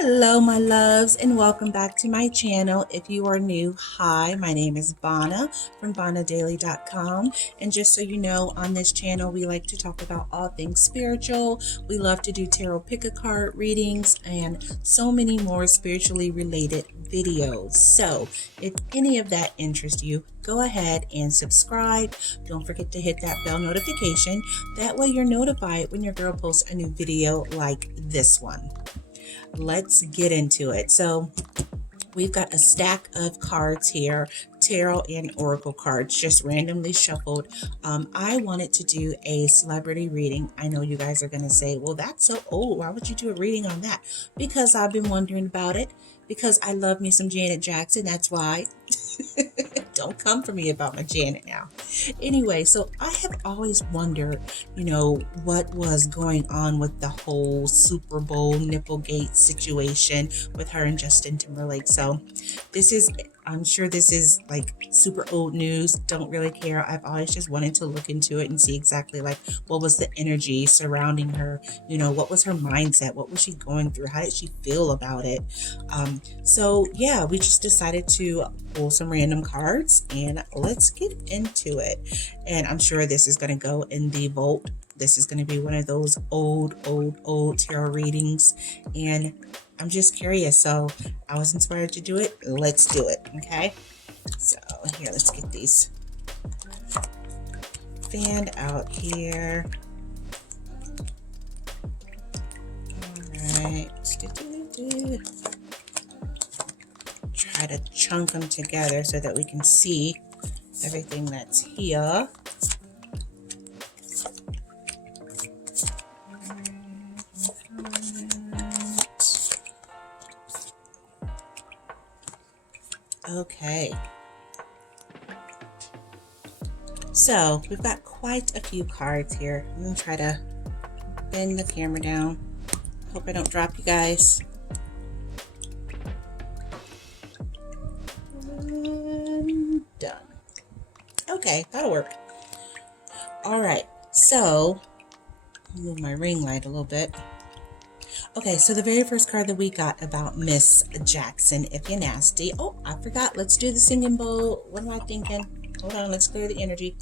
Hello my loves, and welcome back to my channel. If you are new, hi, my name is Vonna from VonnaDailey888, and just so you know, on this channel we like to talk about all things spiritual. We love to do tarot pick-a-card readings and so many more spiritually related videos. So if any of that interests you, go ahead and subscribe. Don't forget to hit that bell notification. That way you're notified when your girl posts a new video like this one. Let's get into it. So we've got a stack of cards here, tarot and oracle cards, just randomly shuffled. I wanted to do a celebrity reading. I know you guys are going to say, well, that's so old. Why would you do a reading on that? Because I've been wondering about it. Because I love me some Janet Jackson. That's why. Don't come for me about my Janet now. Anyway, so I have always wondered, what was going on with the whole Super Bowl Nipplegate situation with her and Justin Timberlake. So I'm sure this is like super old news. Don't really care. I've always just wanted to look into it and see exactly like what was the energy surrounding her. What was her mindset? What was she going through? How did she feel about it? So yeah, we just decided to pull some random cards and let's get into it. And I'm sure this is going to go in the vault. This is going to be one of those old tarot readings, and I'm just curious, so I was inspired to do it. Let's do it, okay? So here, let's get these fanned out here. All right. Try to chunk them together so that we can see everything that's here. Okay, so we've got quite a few cards here. I'm going to try to bend the camera down. Hope I don't drop you guys. And done. Okay, that'll work. All right, so move my ring light a little bit. Okay, so the very first card that we got about Miss Jackson, if you're nasty. Oh, I forgot. Let's do the singing bowl. What am I thinking? Hold on, let's clear the energy.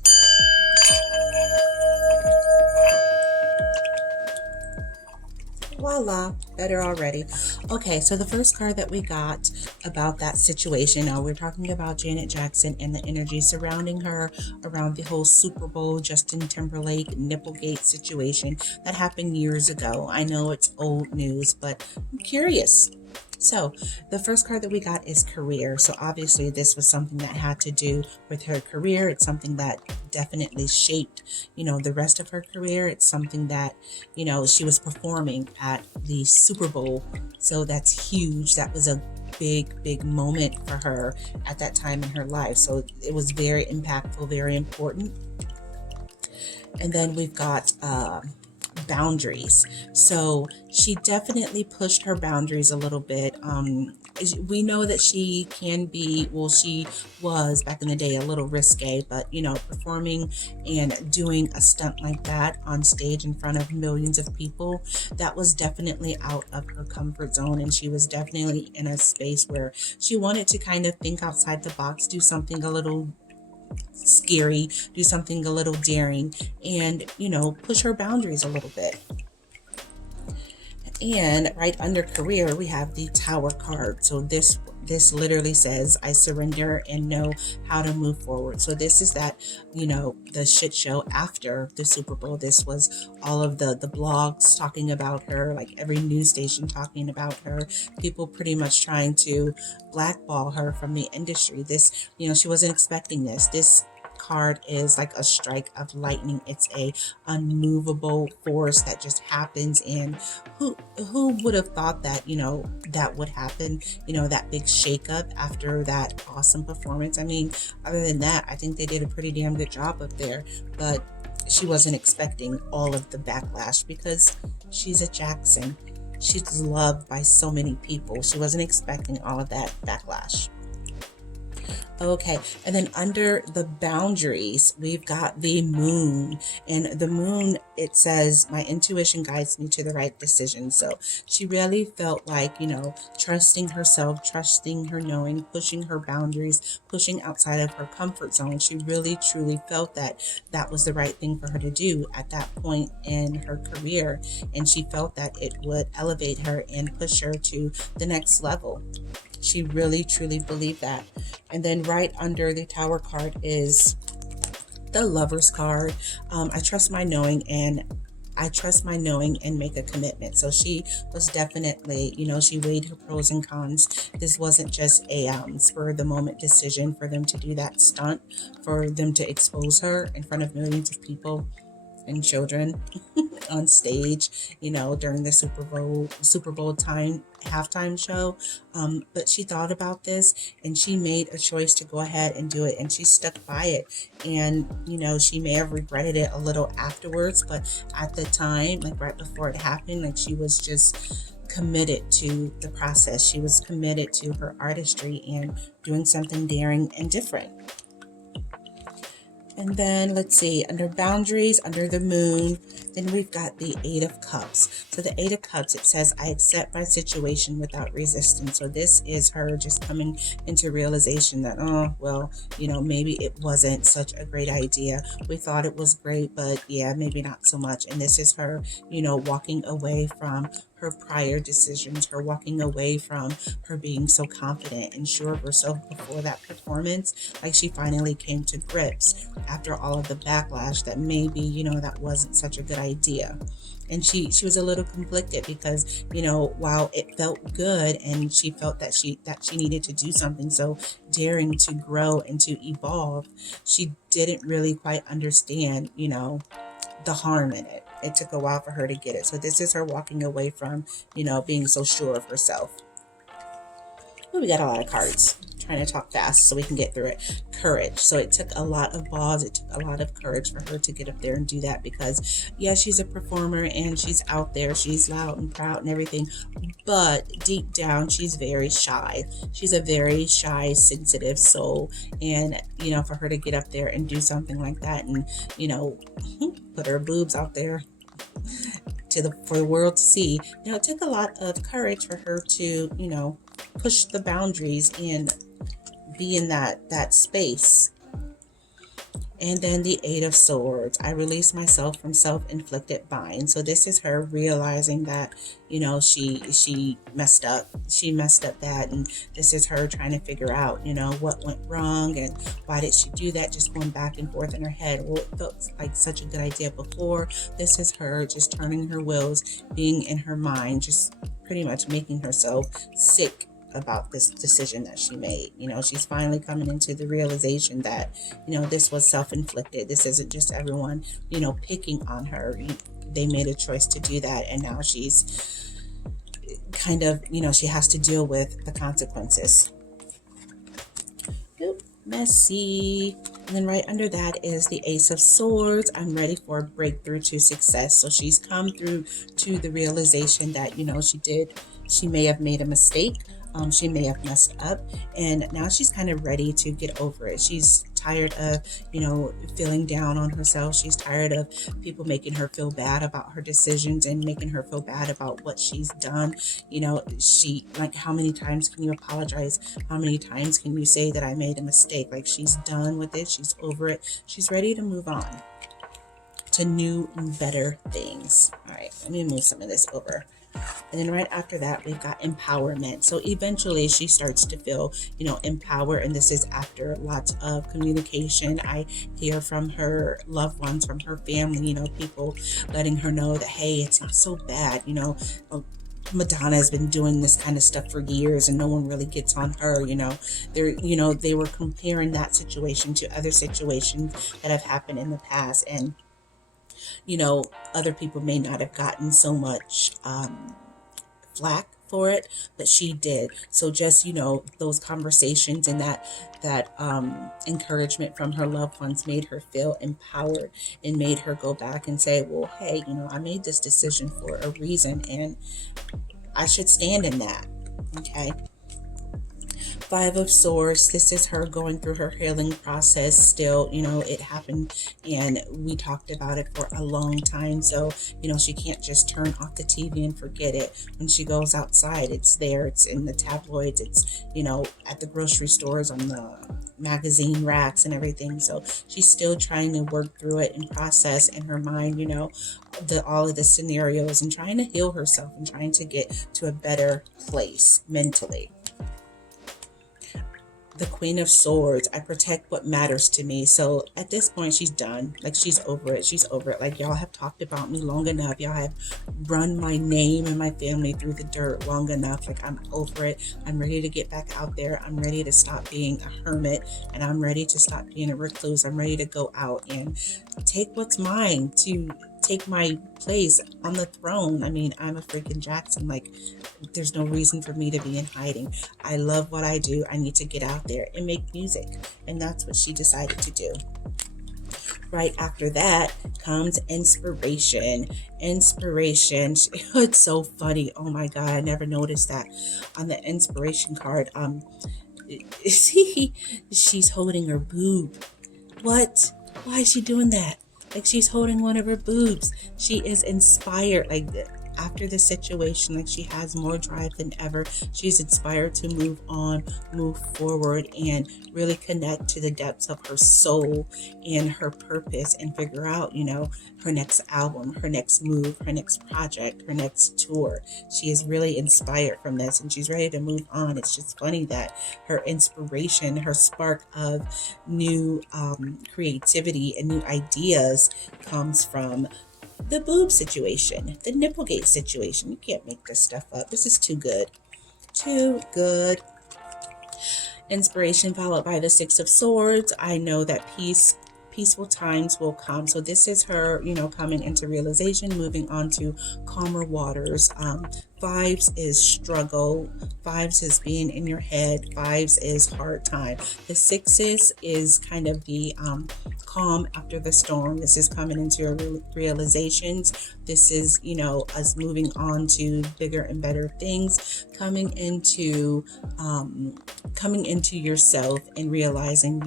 Voila, better already. Okay, so the first card that we got about that situation, now we're talking about Janet Jackson and the energy surrounding her around the whole Super Bowl, Justin Timberlake, Nipplegate situation that happened years ago. I know it's old news, but I'm curious. So the first card that we got is career. So obviously this was something that had to do with her career. It's something that definitely shaped, the rest of her career. It's something that, she was performing at the Super Bowl. So that's huge. That was a big moment for her at that time in her life. So it was very impactful, very important. And then we've got, boundaries. So she definitely pushed her boundaries a little bit. We know that she can be, well, she was back in the day a little risque, but performing and doing a stunt like that on stage in front of millions of people, that was definitely out of her comfort zone, and she was definitely in a space where she wanted to kind of think outside the box, do something a little scary, do something a little daring, and push her boundaries a little bit. And right under career we have the Tower card. So this literally says, I surrender and know how to move forward. So this is that, the shit show after the Super Bowl. This was all of the blogs talking about her, like every news station talking about her, people pretty much trying to blackball her from the industry. This, she wasn't expecting this. This card is like a strike of lightning. It's a unmovable force that just happens, and who would have thought that that would happen, that big shakeup after that awesome performance. I mean, other than that, I think they did a pretty damn good job up there, but she wasn't expecting all of the backlash because she's a Jackson. She's loved by so many people. She wasn't expecting all of that backlash. Okay, and then under the boundaries, we've got the moon. And the moon, it says, my intuition guides me to the right decision. So she really felt like, trusting herself, trusting her knowing, pushing her boundaries, pushing outside of her comfort zone. She really, truly felt that that was the right thing for her to do at that point in her career. And she felt that it would elevate her and push her to the next level. She really, truly believed that. And then right under the Tower card is the Lover's card. I trust my knowing and make a commitment. So she was definitely, she weighed her pros and cons. This wasn't just a spur of the moment decision for them to do that stunt, for them to expose her in front of millions of people and children on stage, during the Super Bowl time halftime show. But she thought about this and she made a choice to go ahead and do it, and she stuck by it. And she may have regretted it a little afterwards, but at the time, like right before it happened, like she was just committed to the process. She was committed to her artistry and doing something daring and different. And then let's see, under boundaries, under the moon, then we've got the Eight of Cups. So the Eight of Cups, it says, I accept my situation without resistance. So this is her just coming into realization that, maybe it wasn't such a great idea. We thought it was great, but yeah, maybe not so much. And this is her, walking away from her prior decisions, her walking away from her being so confident and sure of herself before that performance. Like she finally came to grips after all of the backlash that maybe, that wasn't such a good idea. And she was a little conflicted because, while it felt good and she felt that she needed to do something so daring to grow and to evolve, she didn't really quite understand, the harm in it. It took a while for her to get it. So this is her walking away from, being so sure of herself. Oh, we got a lot of cards. Trying to talk fast so we can get through it. Courage. So it took a lot of balls. It took a lot of courage for her to get up there and do that because, yeah, she's a performer and she's out there. She's loud and proud and everything. But deep down, she's very shy. She's a very shy, sensitive soul. And, for her to get up there and do something like that and, put her boobs out there for the world to see, it took a lot of courage for her to, push the boundaries and be in that space. And then the Eight of Swords. I release myself from self-inflicted bind. So this is her realizing that, she messed up. She messed up that. And this is her trying to figure out, what went wrong and why did she do that? Just going back and forth in her head. Well, it felt like such a good idea before. This is her just turning her wheels, being in her mind, just pretty much making herself sick about this decision that she made. She's finally coming into the realization that, this was self-inflicted. This isn't just everyone, picking on her. They made a choice to do that, and now she's kind of, she has to deal with the consequences. Oop, messy. And then right under that is the Ace of Swords. I'm ready for a breakthrough to success. So she's come through to the realization that, she may have made a mistake. She may have messed up, and now she's kind of ready to get over it. She's tired of, feeling down on herself. She's tired of people making her feel bad about her decisions and making her feel bad about what she's done. How many times can you apologize? How many times can you say that I made a mistake? Like, she's done with it. She's over it. She's ready to move on to new and better things. All right, let me move some of this over. And then right after that, we've got empowerment. So eventually she starts to feel, empowered. And this is after lots of communication. I hear from her loved ones, from her family, people letting her know that, hey, it's not so bad. Madonna has been doing this kind of stuff for years and no one really gets on her. They were comparing that situation to other situations that have happened in the past. And other people may not have gotten so much flack for it, but she did. So just, those conversations and that encouragement from her loved ones made her feel empowered and made her go back and say, well, hey, I made this decision for a reason and I should stand in that. Okay. Five of Swords, this is her going through her healing process still. It happened and we talked about it for a long time. So, she can't just turn off the TV and forget it. When she goes outside, it's there. It's in the tabloids. It's, at the grocery stores, on the magazine racks and everything. So she's still trying to work through it and process in her mind, all of the scenarios, and trying to heal herself and trying to get to a better place mentally. The Queen of Swords, I protect what matters to me. So at this point, she's done. Like, she's over it. She's over it. Like, y'all have talked about me long enough. Y'all have run my name and my family through the dirt long enough. Like, I'm over it. I'm ready to get back out there. I'm ready to stop being a hermit, and I'm ready to stop being a recluse. I'm ready to go out and take what's mine, to take my place on the throne. I mean, I'm a freaking Jackson. Like, there's no reason for me to be in hiding. I love what I do. I need to get out there and make music. And that's what she decided to do. Right after that comes inspiration. Inspiration. It's so funny. Oh my God. I never noticed that on the inspiration card. She's holding her boob. What? Why is she doing that? Like, she's holding one of her boobs. She is inspired. Like, after the situation, like, she has more drive than ever. She's inspired to move on, move forward, and really connect to the depths of her soul and her purpose, and figure out, her next album, her next move, her next project, her next tour. She is really inspired from this, and she's ready to move on. It's just funny that her inspiration, her spark of new creativity and new ideas comes from the boob situation, the nipplegate situation. You can't make this stuff up. This is too good. Too good. Inspiration followed by the Six of Swords. I know that peaceful times will come. So this is her, coming into realization, moving on to calmer waters. Fives is struggle. Fives is being in your head. Fives is hard time. The sixes is kind of the calm after the storm. This is coming into your realizations. This is, us moving on to bigger and better things, coming into yourself and realizing,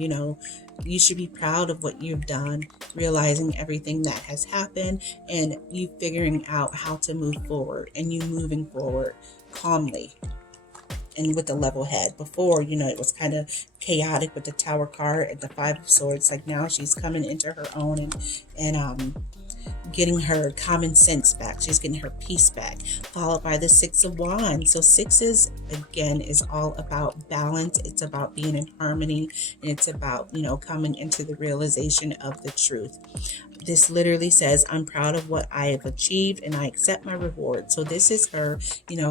you should be proud of what you've done, realizing everything that has happened, and you figuring out how to move forward, and you moving forward calmly and with a level head. Before, it was kind of chaotic with the Tower card and the Five of Swords. Like, now she's coming into her own and getting her common sense back. She's getting her peace back, followed by the Six of Wands. So sixes, again, is all about balance. It's about being in harmony, and it's about, coming into the realization of the truth. This literally says, I'm proud of what I have achieved and I accept my reward. So this is her,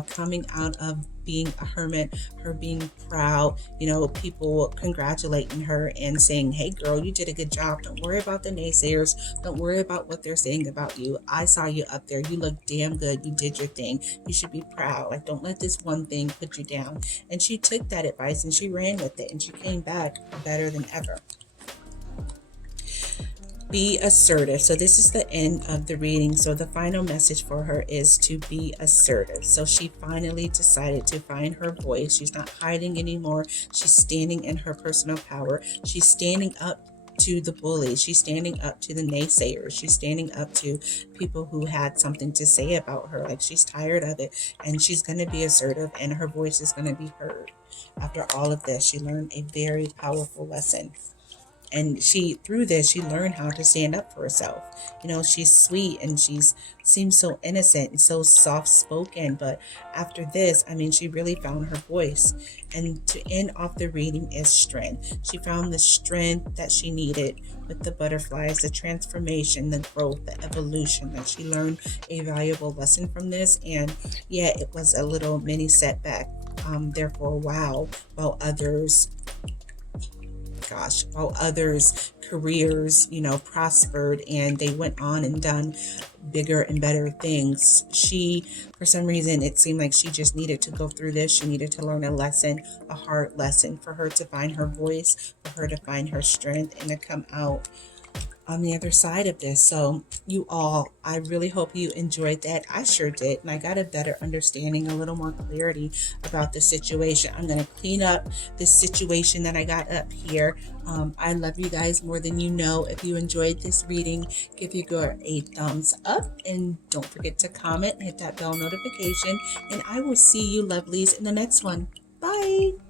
coming out of being a hermit, her being proud, people congratulating her and saying, hey girl, you did a good job. Don't worry about the naysayers. Don't worry about what they're saying about you. I saw you up there. You look damn good. You did your thing. You should be proud. Like, don't let this one thing put you down. And she took that advice and she ran with it, and she came back better than ever. Be assertive. So this is the end of the reading. So the final message for her is to be assertive. So she finally decided to find her voice. She's not hiding anymore. She's standing in her personal power. She's standing up to the bullies. She's standing up to the naysayers. She's standing up to people who had something to say about her. Like, she's tired of it, and she's going to be assertive, and her voice is going to be heard. After all of this, she learned a very powerful lesson. And through this, she learned how to stand up for herself. She's sweet and seems so innocent and so soft-spoken. But after this, she really found her voice. And to end off the reading is strength. She found the strength that she needed with the butterflies, the transformation, the growth, the evolution. That she learned a valuable lesson from this. And yeah, it was a little mini setback there for a while, while others' careers, prospered and they went on and done bigger and better things. She, for some reason, it seemed like she just needed to go through this. She needed to learn a lesson, a hard lesson, for her to find her voice, for her to find her strength, and to come out on the other side of this. So you all, I really hope you enjoyed that. I sure did, and I got a better understanding, a little more clarity about the situation. I'm going to clean up this situation that I got up here. I love you guys more than you know. If you enjoyed this reading, give your girl a thumbs up, and don't forget to comment, hit that bell notification, and I will see you lovelies in the next one. Bye.